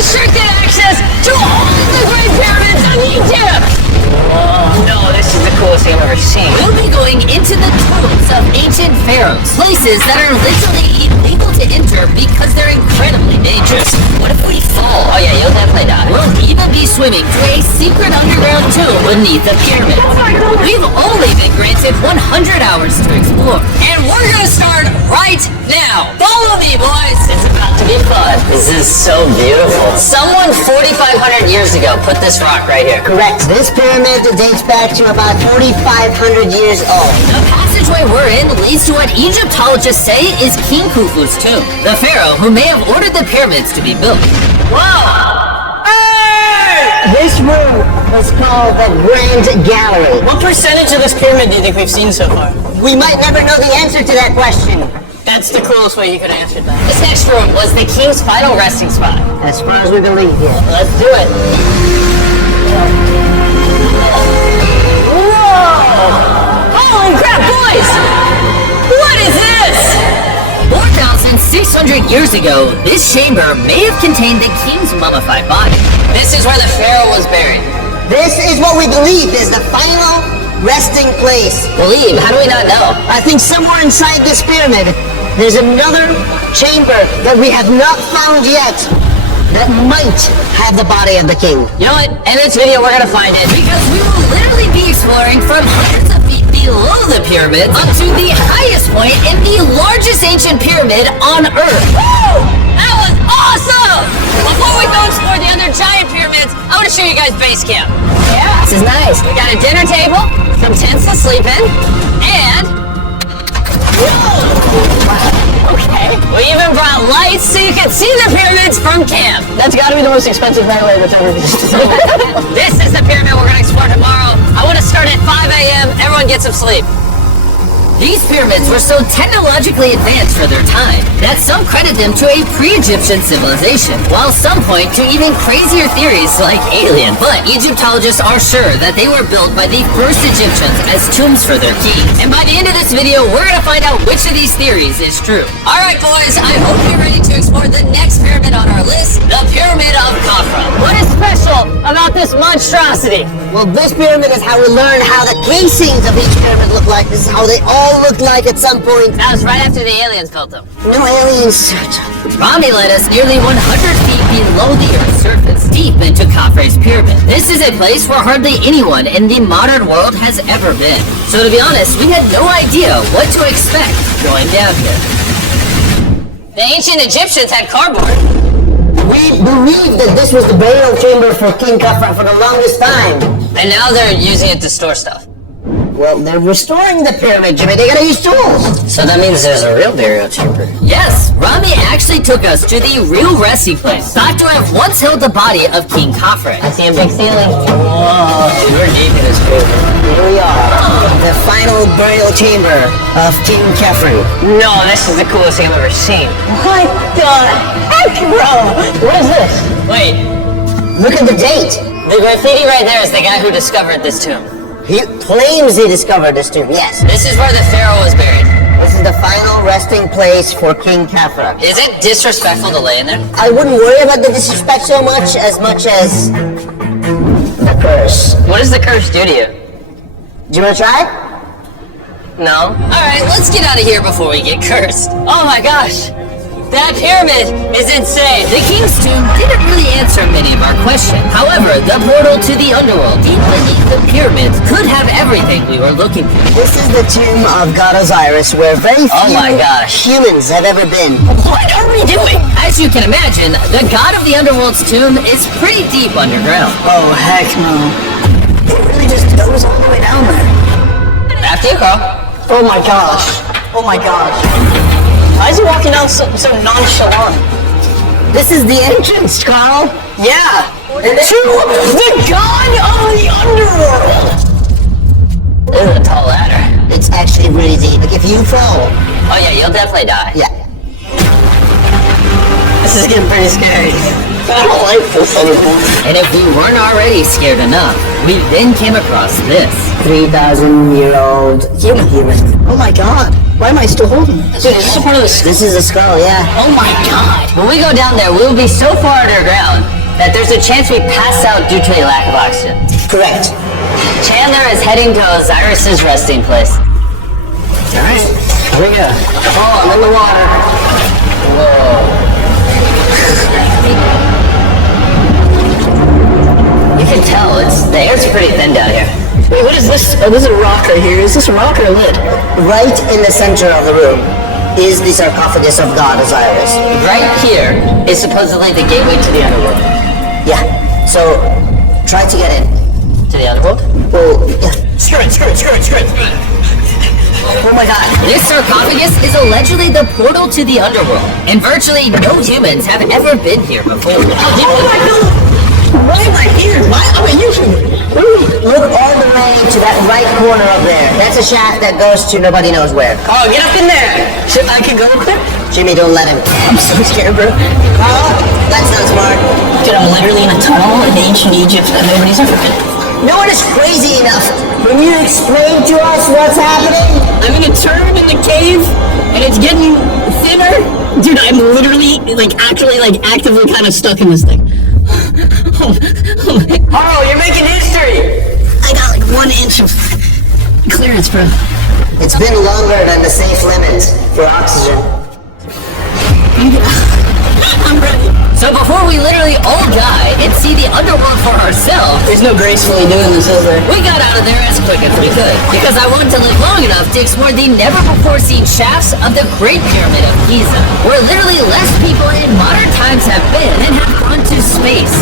unrestricted access to all the Great Pyramids of Egypt! No, this is the coolest thing I've ever seen. We'll be going into the tombs of ancient pharaohs, places that are literally illegal to enter because they're incredibly dangerous. What if we fall? Oh yeah, you'll definitely die. We'll even be swimming to a secret underground tomb beneath the pyramid. We've only been granted 100 hours to explore. And we're gonna start right now. Follow me, boys! It's about to be fun. This is so beautiful. Someone 4,500 years ago put this rock right here. Correct. This pyramid dates back to about 4,500 years old. The passageway we're in leads to what Egyptologists say is King Khufu's tomb, the pharaoh who may have ordered the pyramids to be built. Whoa! Hey! This room was called the Grand Gallery. What percentage of this pyramid do you think we've seen so far? We might never know the answer to that question. That's the coolest way you could have answered that. This next room was the king's final resting spot. As far as we believe here. Let's do it. Whoa! Holy crap, boys! What is this? 4,600 years ago, this chamber may have contained the king's mummified body. This is where the pharaoh was buried. This is what we believe is the final resting place. Believe? How do we not know? I think somewhere inside this pyramid, there's another chamber that we have not found yet that might have the body of the king. You know what? In this video, we're gonna find it. Because we will literally be exploring from hundreds of feet below the pyramids up to the highest point in the largest ancient pyramid on Earth. Woo! That was awesome! Before we go explore the other giant pyramids, I want to show you guys base camp. Yeah, this is nice. We got a dinner table, some tents to sleep in, and... Okay. We even brought lights so you can see the pyramids from camp. That's got to be the most expensive highway that's ever been. This is the pyramid we're going to explore tomorrow. I want to start at 5 a.m. Everyone get some sleep. These pyramids were so technologically advanced for their time that some credit them to a pre-Egyptian civilization, while some point to even crazier theories like alien. But Egyptologists are sure that they were built by the first Egyptians as tombs for their kings. And by the end of this video, we're gonna find out which of these theories is true. Alright boys, I hope you're ready to explore the next pyramid on our list, the Pyramid of Khafre. What is special about this monstrosity? Well, this pyramid is how we learn how the casings of each pyramid look like. This is how they all looked like at some point. That was right after the aliens built them. No aliens. Rami led us nearly 100 feet below the Earth's surface, deep into Khafre's pyramid. This is a place where hardly anyone in the modern world has ever been. So to be honest, we had no idea what to expect going down here. The ancient Egyptians had cardboard. We believed that this was the burial chamber for King Khafre for the longest time. And now they're using it to store stuff. Well, they're restoring the pyramid, Jimmy. They gotta use tools. So that means there's a real burial chamber. Yes, Rami actually took us to the real resting place, thought to have once held the body of King Khafre. I see a big ceiling. Whoa, we're deep in this pyramid. Here we are, the final burial chamber of King Khafre. No, this is the coolest thing I've ever seen. What the heck, bro? What is this? Wait, Look at the date. the graffiti right there is the guy who discovered this tomb. He claims he discovered this tomb, yes. This is where the pharaoh was buried. This is the final resting place for King Khafre. Is it disrespectful to lay in there? I wouldn't worry about the disrespect so much as the curse. What does the curse do to you? Do you want to try? No? Alright, let's get out of here before we get cursed. Oh my gosh! That pyramid is insane! The king's tomb didn't really answer many of our questions. However, the portal to the underworld deep beneath the pyramids could have everything we were looking for. This is the tomb of God Osiris, where very few my gosh. humans have ever been. What are we doing? As you can imagine, the god of the underworld's tomb is pretty deep underground. Oh, heck no. It really just goes all the way down there. After you, Carl. Oh my gosh. Oh my gosh. Why is he walking down so nonchalant? This is the entrance, Carl. Yeah! To the god of the underworld! This is a tall ladder. It's actually really deep. Like if you fall. Oh yeah, you'll definitely die. Yeah. This is getting pretty scary. I don't like this anymore. And if we weren't already scared enough, we then came across this. 3,000-year-old human. Oh my god. Why am I still holding it? Dude, is this a part of this? This is a skull, yeah. Oh my god. When we go down there, we'll be so far underground that there's a chance we pass out due to a lack of oxygen. Correct. Chandler is heading to Osiris's resting place. Alright, here we go. Oh, I'm in the water. You can tell the air's pretty thin down here. Wait, what is this? Oh, this is a rock right here. Is this a rock or a lid? Right in the center of the room is the sarcophagus of God Osiris. Right here is supposedly the gateway to the underworld. Yeah. So, try to get in. To the underworld? Well, yeah. Screw it. Oh my god. This sarcophagus is allegedly the portal to the underworld, and virtually no humans have ever been here before. Oh my god! Why am I here? Why am I usually? Look all the way to that right corner up there. That's a shaft that goes to nobody knows where. Oh, get up in there. I can go up there? Jimmy, don't let him. I'm so scared, bro. Oh, that's not smart. Dude, I'm literally in a tunnel in ancient Egypt and nobody's ever been. No one is crazy enough. When you explain to us what's happening, I'm in a turn in the cave and it's getting thinner. Dude, I'm literally, actively kind of stuck in this thing. Oh, you're making history! I got 1 inch of clearance, bro. it's been longer than the safe limit for oxygen. I'm ready. So before we literally all die and see the underworld for ourselves, There's no gracefully doing this, is there? we got out of there as quick as we could, because I wanted to live long enough to explore the never-before-seen shafts of the Great Pyramid of Giza, where literally less people in modern times have been and have gone to space.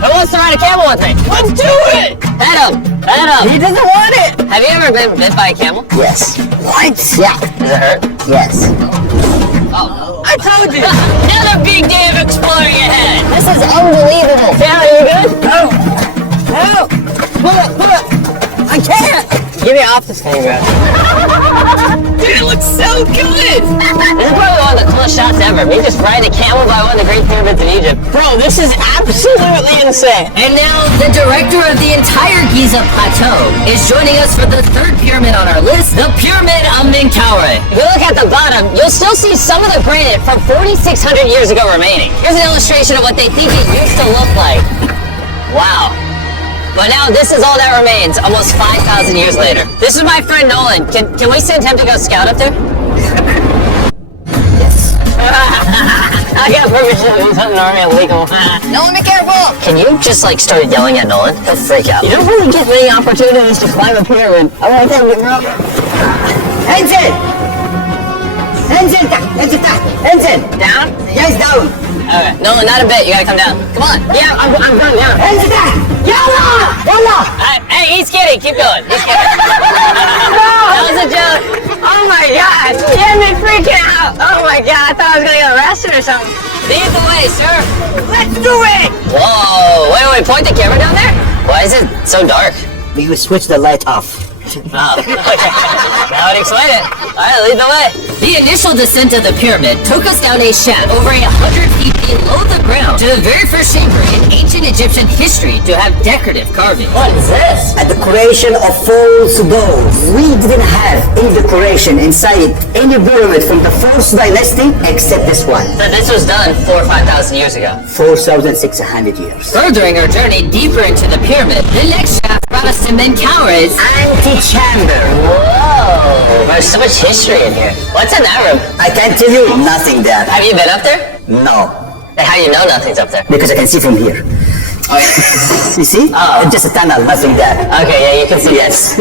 Who wants to ride a camel with me? Let's do it! Head up! Head up! He doesn't want it! Have you ever been bit by a camel? Yes. What? Yeah. Does it hurt? Yes. I told you! Another big day of exploring ahead! This is unbelievable! Taylor, you good? No! Pull up! I can't! Give me off this thing, bro. Dude, it looks so good! This is probably one of the coolest shots ever. Me just riding a camel by one of the Great Pyramids in Egypt. Bro, this is absolutely insane! And now, the director of the entire Giza Plateau is joining us for the third pyramid on our list, the Pyramid of Menkaure. If you look at the bottom, you'll still see some of the granite from 4,600 years ago remaining. Here's an illustration of what they think it used to look like. Wow. But now this is all that remains, almost 5,000 years later. This is my friend Nolan. Can we send him to go scout up there? Yes. I got permission to do something already illegal. Nolan, be careful! Can you just start yelling at Nolan? He'll freak out. You don't really get many opportunities to climb a pyramid. I want to get real. Ensign! Ensign! Down? Yes, down! Okay. Nolan, not a bit. You gotta come down. Come on. Yeah, I'm done, yeah. Ensign! Yalla! Hey, he's kidding. Keep going. He's kidding. That was a joke. Oh my god! You had me freaking out! Oh my god, I thought I was gonna get arrested or something. Lead the way, sir. Let's do it! Whoa. Wait. Point the camera down there. Why is it so dark? We will switch the light off. Oh, okay. That would explain it. Alright, lead the way. The initial descent of the pyramid took us down a shaft over 100 feet below the ground to the very first chamber in ancient Egyptian history to have decorative carving. What is this? A decoration of false gods. We didn't have any decoration inside any pyramid from the first dynasty except this one. So this was done 4,000 or 5,000 years ago. 4,600 years. Furthering our journey deeper into the pyramid, the next shaft brought us to Menkaure's Antechamber. Whoa, there's so much history in here. What's in that room? I can't tell you nothing there. Have you been up there? No. Then how do you know nothing's up there? Because I can see from here. You see? Oh. It's just a tunnel, nothing there. Okay, yeah, you can see Yes.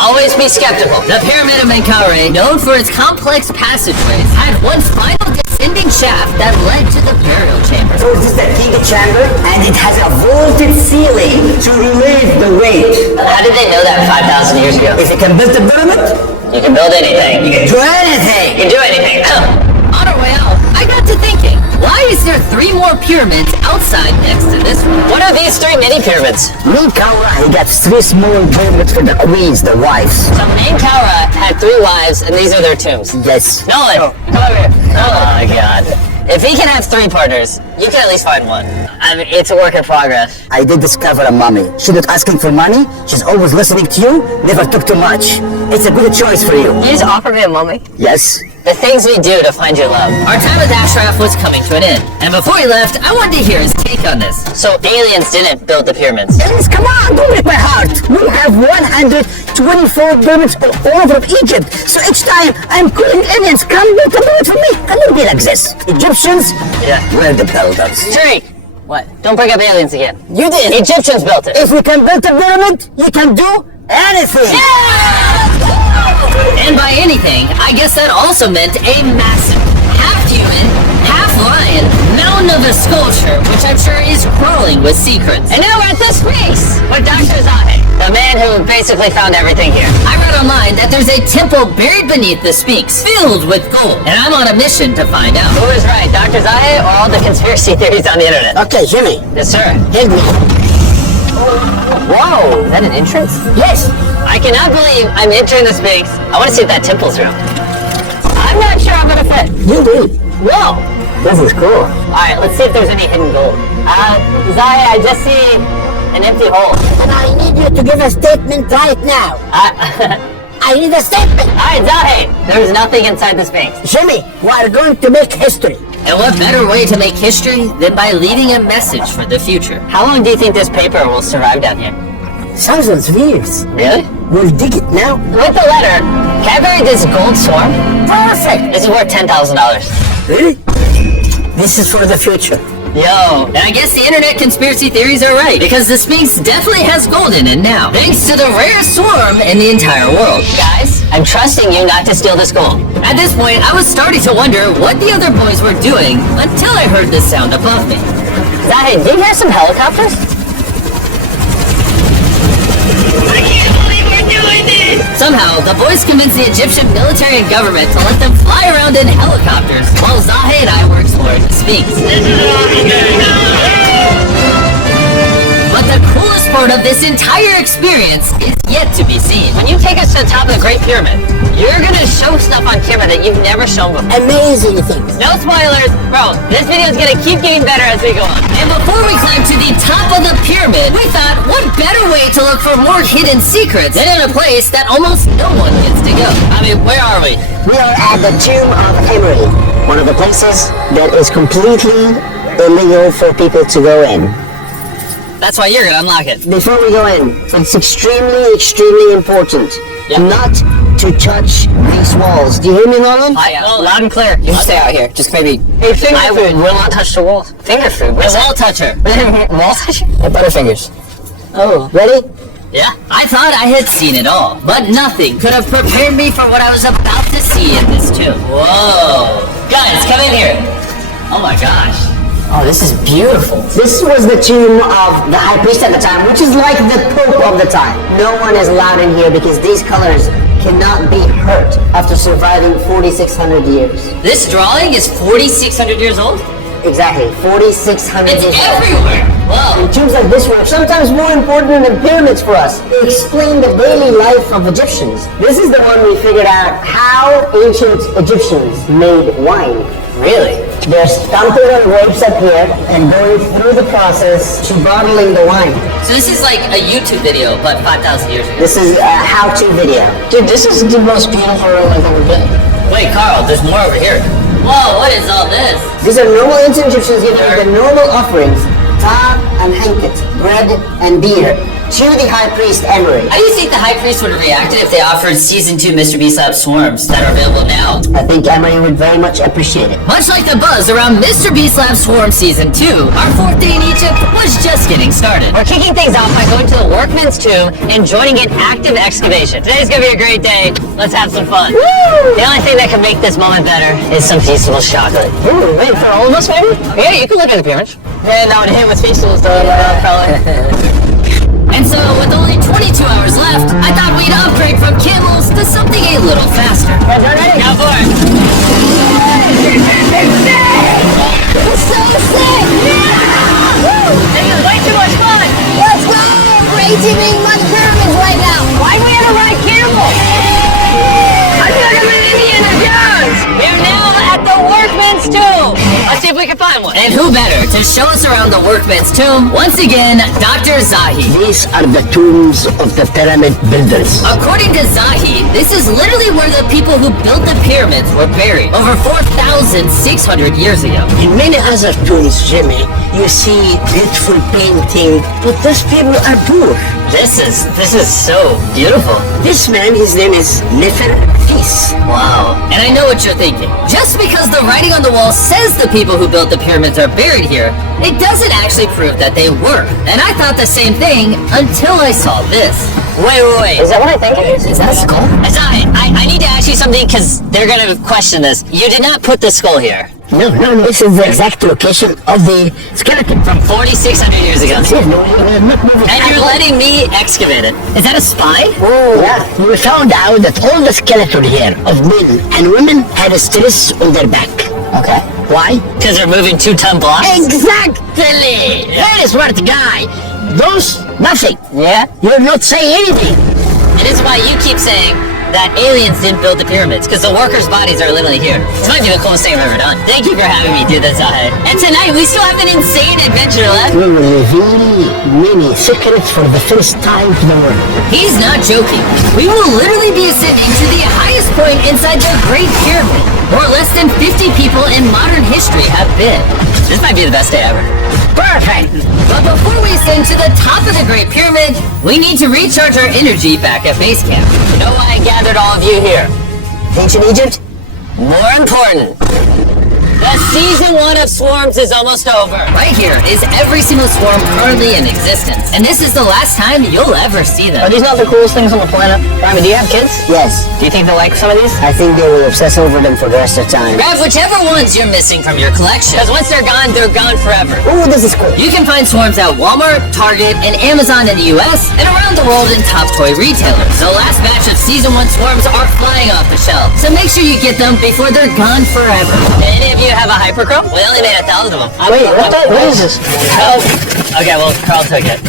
Always be skeptical. The Pyramid of Menkaure, known for its complex passageways, had one final descending shaft that led to the burial chamber. So this is the king chamber, and it has a vaulted ceiling to relieve the weight. How did they know that 5,000 years ago? If you can build the pyramid, You can build anything. you can do anything. You can do anything. On our way out, I got to thinking, why is there 3 more pyramids outside next to this one? What are these 3 mini pyramids? Menkaure, he got 3 small pyramids for the queens, the wives. So Menkaure had 3 wives, and these are their tombs. Yes. Nolan, come over here. Oh my god. If he can have 3 partners, you can at least find one. I mean, it's a work in progress. I did discover a mummy. She's not asking for money. She's always listening to you. Never took too much. It's a good choice for you. You just offer me a mummy? Yes. The things we do to find your love. Our time with Ashraf was coming to an end, and before he left, I wanted to hear his take on this. So aliens didn't build the pyramids. Yes, come on, don't break my heart. We have 124 pyramids all over Egypt. So each time I'm calling aliens, come build a pyramid for me. I wouldn't be like this. Egyptians, Yeah. we're the builders. Tariq! What? Don't bring up aliens again. You did! Egyptians built it. If you can build a pyramid, you can do anything. And by anything, I guess that also meant a massive, half-human, half-lion mountain of a sculpture, which I'm sure is crawling with secrets. And now we're at the Sphinx with Dr. Zahe, the man who basically found everything here. I read online that there's a temple buried beneath the Sphinx, filled with gold, and I'm on a mission to find out. Who is right, Dr. Zahe or all the conspiracy theories on the internet? Okay, Jimmy, Yes, sir. hit me. Whoa, is that an entrance? Yes. I cannot believe I'm entering the Sphinx. I want to see if that temple's real. I'm not sure I'm gonna fit. You will. Whoa! This is cool. Alright, let's see if there's any hidden gold. Zahe, I just see an empty hole. And I need you to give a statement right now. I need a statement. Alright, Zahe, there's nothing inside the Sphinx. Jimmy, we are going to make history. And what better way to make history than by leaving a message for the future? How long do you think this paper will survive down here? Thousands of years. Really? We'll dig it now. With the letter, can I bury this gold swarm? Perfect. This is worth $10,000. Really? This is for the future. Yo, And I guess the internet conspiracy theories are right, because the Sphinx definitely has gold in it now, thanks to the rarest swarm in the entire world. guys, I'm trusting you not to steal this gold. At this point, I was starting to wonder what the other boys were doing until I heard this sound above me. Zahe, do you hear some helicopters? I can't believe we're doing this! Somehow, the boys convinced the Egyptian military and government to let them fly around in helicopters, while Zahe and I were exploring the Sphinx. But the coolest part of this entire experience is yet to be seen. When you take us to the top of the Great Pyramid, you're gonna show stuff on camera that you've never shown before. Amazing things. No spoilers, bro. This video is gonna keep getting better as we go on. And before we climb to the top of the pyramid, we thought, what better way to look for more hidden secrets than in a place that almost no one gets to go? I mean, where are we? We are at the tomb of Emery, one of the places that is completely illegal for people to go in. That's why you're gonna unlock it. Before we go in, it's extremely important not to touch these walls. Do you hear me, Nolan? Loud and clear. You stay out here, just maybe. Hey, finger food. Will not touch the walls. Finger food. The wall toucher. Wall toucher? Butterfingers. Oh, ready? Yeah. I thought I had seen it all, but nothing could have prepared me for what I was about to see in this tomb. Whoa. Guys, come in here. Oh my gosh. Oh, this is beautiful. This was the tomb of the high priest at the time, which is like the pope of the time. No one is allowed in here because these colors cannot be hurt after surviving 4,600 years. This drawing is 4,600 years old? Exactly, 4,600 It's years old. everywhere. Whoa. And tombs like this one are sometimes more important than pyramids for us. They explain the daily life of Egyptians. This is the one we figured out how ancient Egyptians made wine. Really? They're stomping on grapes up here and going through the process to bottling the wine. So this is like a YouTube video, but 5,000 years ago. This is a how-to video. Dude, this is the most beautiful room I've ever been. Wait, Carl, there's more over here. Whoa, what is all this? These are normal ancient Egyptians giving the normal offerings, tar and henket, bread and beer, to the high priest Emery. How do you think the high priest would have reacted if they offered Season 2 Mr.Beast Lab swarms that are available now? I think Emery would very much appreciate it. Much like the buzz around Mr.Beast Lab Swarm Season 2, our fourth day in Egypt was just getting started. We're kicking things off by going to the Workman's tomb and joining an active excavation. Today's gonna be a great day. Let's have some fun. Woo! The only thing that can make this moment better is some feastable chocolate. Ooh, wait, for all of us, maybe? Yeah, you can look at the pyramids. Yeah, no, and him with feastables, though, probably. And so, with only 22 hours left, I thought we'd upgrade from camels to something a little faster. Yeah, ready? Go for it. It's so sick! Yeah! Woo! This is way too much fun. Let's go! We're ATVing on the pyramids right now! Why do we have to ride camel? I feel like I'm an Indiana Jones. We're now at the Workman's tomb. Let's see if we can find one. And who better to show us around the workman's tomb? Once again, Dr. Zahi. These are the tombs of the pyramid builders. According to Zahi, this is literally where the people who built the pyramids were buried over 4,600 years ago. In many other tombs, Jimmy, you see beautiful painting, but those people are poor. This is so beautiful. This man, his name is Mr.Beast. Wow. And I know what you're thinking. Just because the writing on the wall says the people who built the pyramids are buried here, it doesn't actually prove that they were. And I thought the same thing until I saw this. Wait. Is that what I think it is? Is that a skull? I need to ask you something because they're going to question this. You did not put the skull here. No. This is the exact location of the skeleton. From 4,600 years ago. And And you're letting me excavate it. Is that a spy? Oh, yeah. We found out that all the skeleton here of men and women had a stress on their back. Okay. Why? Because they're moving 2-ton blocks? Exactly! Very smart guy. Those, nothing. Yeah? You're not saying anything. And this is why you keep saying that aliens didn't build the pyramids, because the workers' bodies are literally here. This might be the coolest thing I've ever done. Thank you for having me do this, Zahi. And tonight, we still have an insane adventure left. We will reveal many secrets for the first time to the world. He's not joking. We will literally be ascending to the highest point inside the Great Pyramid, where less than 50 people in modern history have been. This might be the best day ever. Perfect! But before we ascend to the top of the Great Pyramid, we need to recharge our energy back at base camp. You know why I gathered all of you here? Ancient Egypt? More important, the season 1 of Swarms is almost over. Right here is every single swarm currently in existence, and this is the last time you'll ever see Are them. these not the coolest things on the planet? Rami, do you have kids? Yes. Do you think they'll like some of these? I think they will obsess over them for the rest of time. Grab whichever ones you're missing from your collection. Because once they're gone forever. Ooh, this is cool. You can find swarms at Walmart, Target, and Amazon in the US, and around the world in top toy retailers. The last batch of Season 1 swarms are flying off the shelf, so make sure you get them before they're gone forever. Any of you have a hyperchrome? We only made 1,000 of them. Wait, what is this? Oh. Okay, well, Carl took it.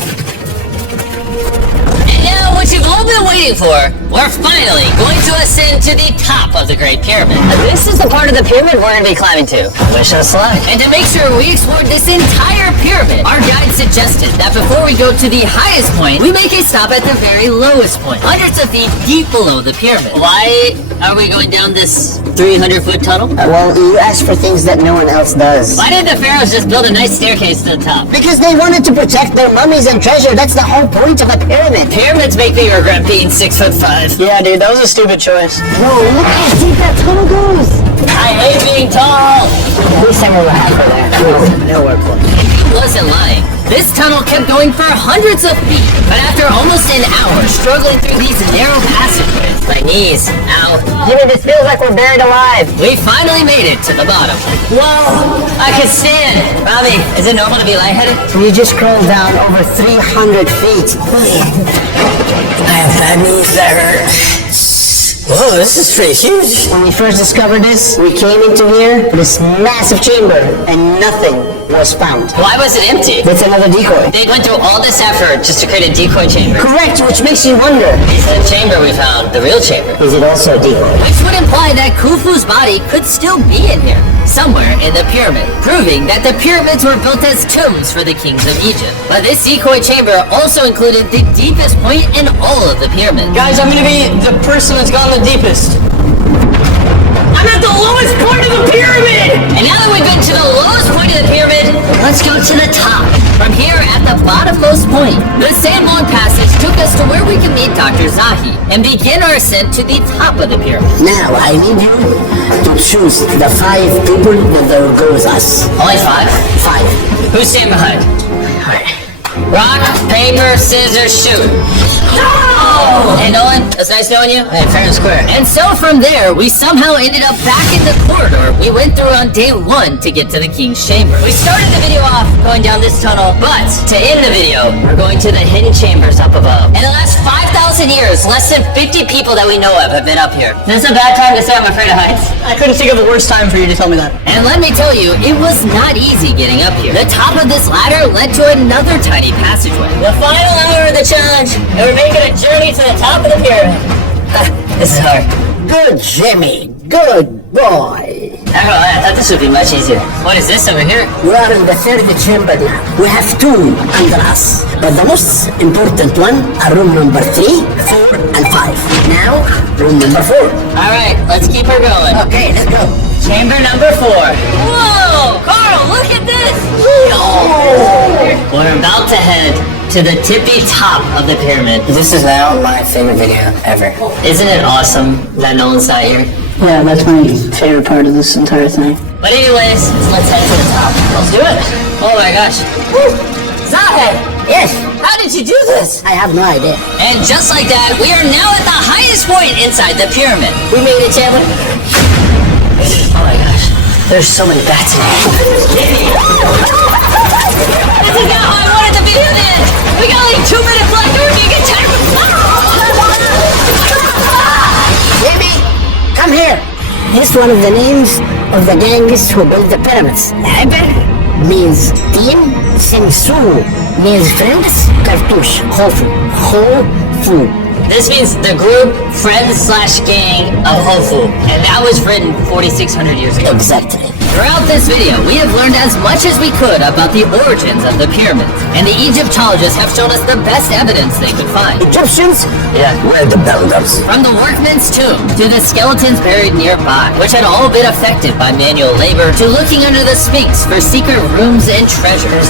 And now, what you've all been waiting for, we're finally going to ascend to the top of the Great Pyramid. This is the part of the pyramid we're going to be climbing to. Wish us luck. And to make sure we explored this entire pyramid, our guide suggested that before we go to the highest point, we make a stop at the very lowest point, hundreds of feet deep below the pyramid. Why are we going down this 300-foot tunnel? Well, you asked for things that no one else does. Why did the pharaohs just build a nice staircase to the top? Because they wanted to protect their mummies and treasure. That's the whole point of a pyramid. Pyramids make me regret being 6'5". Yeah, dude, that was a stupid choice. Whoa, look how deep that tunnel goes. I hate being tall. At least I remember halfway there. Nowhere close. He wasn't lying. This tunnel kept going for hundreds of feet, but after almost an hour struggling through these narrow passageways, My knees. Ow. Jimmy, this feels like we're buried alive. we finally made it to the bottom. Whoa! I can stand! Robbie, is it normal to be lightheaded? You just crawled down over 300 feet. I have bad knees that hurt. Whoa, this is pretty huge. When we first discovered this, we came into here, this massive chamber, and nothing was found. Why was it empty? That's another decoy. They went through all this effort just to create a decoy chamber. Correct, which makes you wonder, Is the chamber we found the real chamber? is it also a decoy? Which would imply that Khufu's body could still be in here, somewhere in the pyramid, proving that the pyramids were built as tombs for the kings of Egypt. But this decoy chamber also included the deepest point in all of the pyramid. Guys, I'm gonna be the person that's gone the deepest. I'm at the lowest point of the pyramid! And now that we've been to the lowest point of the pyramid, Let's go to the top. From here at the bottommost point, the sand-long passage took us to where we can meet Dr. Zahi and begin our ascent to the top of the pyramid. Now, I need you to choose the 5 people that will go with us. only 5? 5. Who's staying behind? Rock, paper, scissors, shoot. No! Hey Nolan, it's nice knowing you. Hey, fair and square. And so from there, we somehow ended up back in the corridor we went through on day 1 to get to the king's chamber. We started the video off going down this tunnel, but to end the video, we're going to the hidden chambers up above. In the last 5,000 years, less than 50 people that we know of have been up here. Is this a bad time to say I'm afraid of heights? I couldn't think of a worse time for you to tell me that. And let me tell you, it was not easy getting up here. The top of this ladder led to another tiny passageway. The final hour of the challenge, and we're making a journey to the top of the pyramid. This is hard. Good, Jimmy. Good boy. I thought this would be much easier. What is this over here? We are in the third chamber now. We have two under us, but the most important one are room number 3, 4, and 5. Now, room number 4. Alright, let's keep her going. Okay, let's go. Chamber number 4. Whoa! Carl, look at this! We're about to head to the tippy top of the pyramid. This is now my favorite video ever. Isn't it awesome that no one's not here? Yeah, that's my favorite part of this entire thing. But anyways, let's head to the top. Let's do it. Oh my gosh. Zahe! Yes! How did you do this? I have no idea. And just like that, we are now at the highest point inside the pyramid. We made it, Chandler. Oh my gosh. There's so many bats in here. This is not how I wanted the video to end. We got like 2 minutes left and we're gonna get 10 Baby, come here. This is one of the names of the gangs who built the pyramids. Heber means team, Simsu means friends, Cartouche, Khafre, Hofu. This means the group, friends/gang of Hofu. And that was written 4,600 years ago. Exactly. Throughout this video, we have learned as much as we could about the origins of the pyramids, and the Egyptologists have shown us the best evidence they could find. Egyptians? Yeah. We're the builders. From the workman's tomb, to the skeletons buried nearby, which had all been affected by manual labor, to looking under the Sphinx for secret rooms and treasures.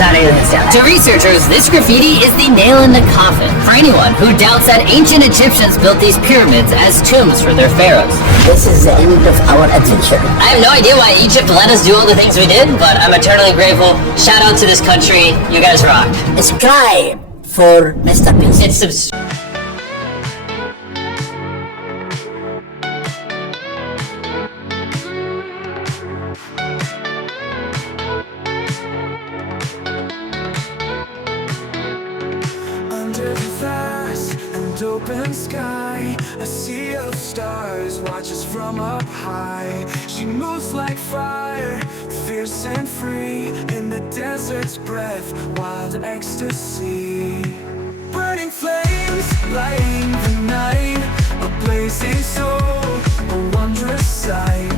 To researchers, this graffiti is the nail in the coffin for anyone who doubts that ancient Egyptians built these pyramids as tombs for their pharaohs. This is the end of our adventure. I have no idea why Egypt let us do all the things we did, but I'm eternally grateful. Shout out to this country. You guys rock. Subscribe for Mr.Beast. It's Under the vast and open sky, a sea of stars watches from up high. She moves like fire, fierce and free, in the desert's breath, wild ecstasy. Burning flames, lighting the night, a blazing soul, a wondrous sight.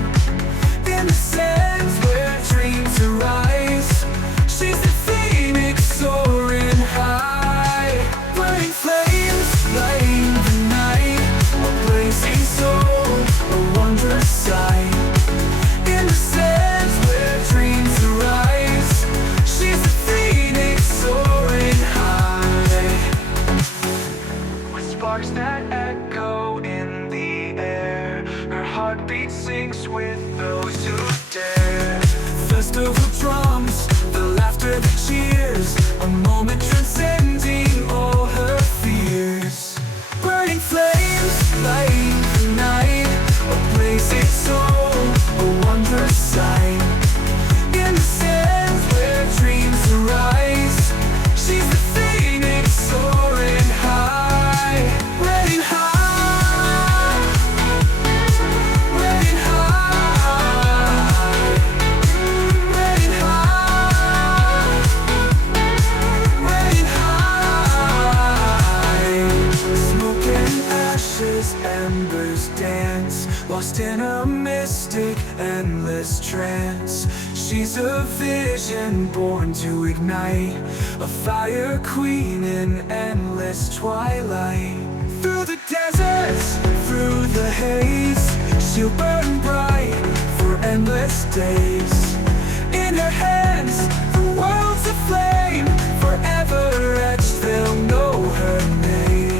In the sands where dreams arise, she's the phoenix soaring high. Burning flames, lighting the night, a blazing soul, a wondrous sight. In the sands where dreams arise, she's the phoenix soaring high. With sparks that echo in the air, her heartbeat sinks with those who dare. Festival drums, the laughter, the cheers, a moment transcending all her fears. Burning flames, lighting the night, a blazing soul, a wondrous sight. In the sands where dreams arise, she's the phoenix soaring high. Riding high, riding high, riding high, riding high. Smoke and ashes, embers dance, lost in a mystic, endless trance. She's a vision born to ignite, a fire queen in endless twilight. Through the deserts, through the haze, she'll burn bright for endless days. In her hands, the world's aflame, forever etched, they'll know her name.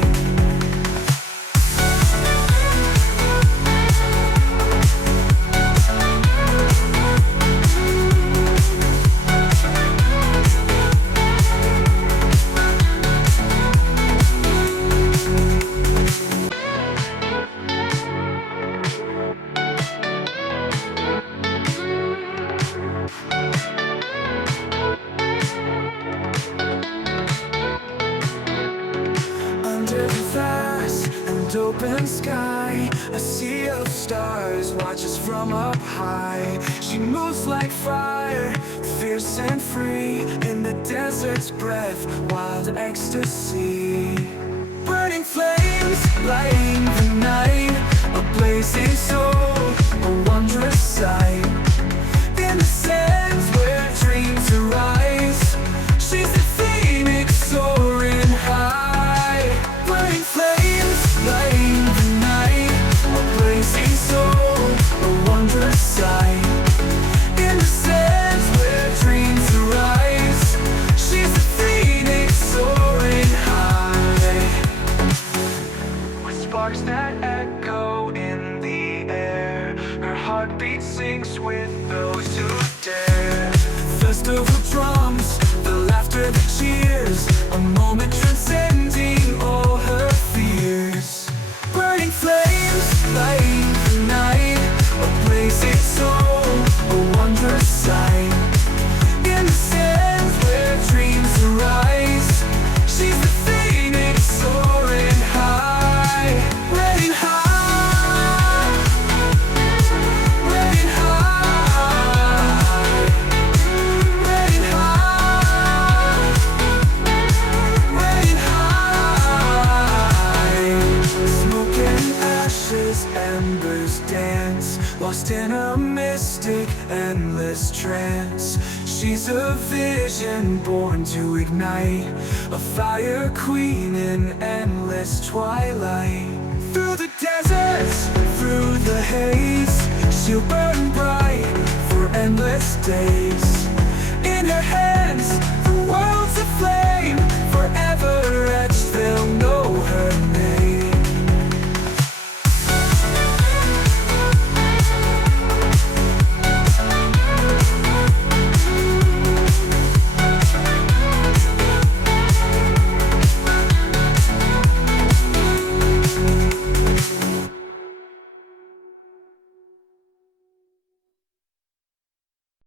Under the vast and open sky, a sea of stars watches from up high. She moves like fire, fierce and free, in the desert's breath, wild ecstasy. Burning flames, lighting the night, a blazing soul, a wondrous sight. those who dare. Festival drums, the laughter, the cheers, a moment transcending all her fears. Burning flames, lighting the night, a blazing soul, a wondrous sight. In the sands where dreams arise, she's the phoenix soaring high. Riding high, riding high, riding high, riding high. Smoke and ashes, embers dance, lost in a mystic, endless trance. She's a vision born to ignite, a fire queen in endless twilight. Through the deserts, through the haze, she'll burn bright for endless days. In her head